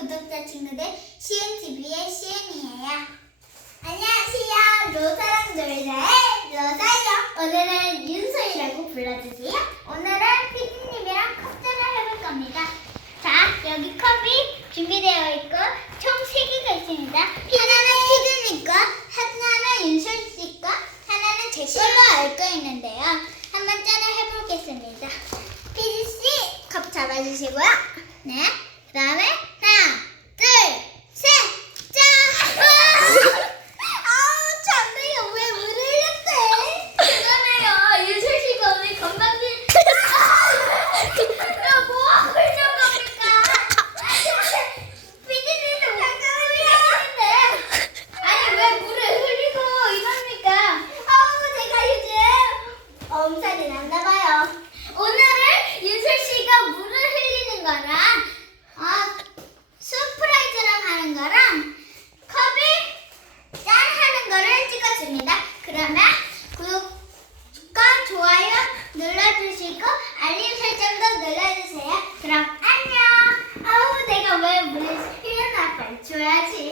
구독자 친구들 시은TV의 시은이에요. 안녕하세요. 로사랑 놀자의 로사요. 오늘은 윤소희라고 불러주세요. 오늘은 피디님이랑 컵전을 해볼 겁니다. 자, 여기 컵이 준비되어 있고 총 3개가 있습니다. 하나는 피디님 거, 하나는 윤솔 씨 거, 하나는 제 걸로 알고 있는데요. 한번 짠을 해보겠습니다. 피디 씨, 컵 잡아주시고요. 네. 엄살이 났나봐요. 오늘은 윤슬 씨가 물을 흘리는 거랑, 아, 스프라이트랑 하는 거랑, 컵이 짠 하는 거를 찍어줍니다. 그러면 구독과 좋아요 눌러주시고, 알림 설정도 눌러주세요. 그럼 안녕! 아우, 내가 왜 물을 흘렸나? 빨리 줘야지.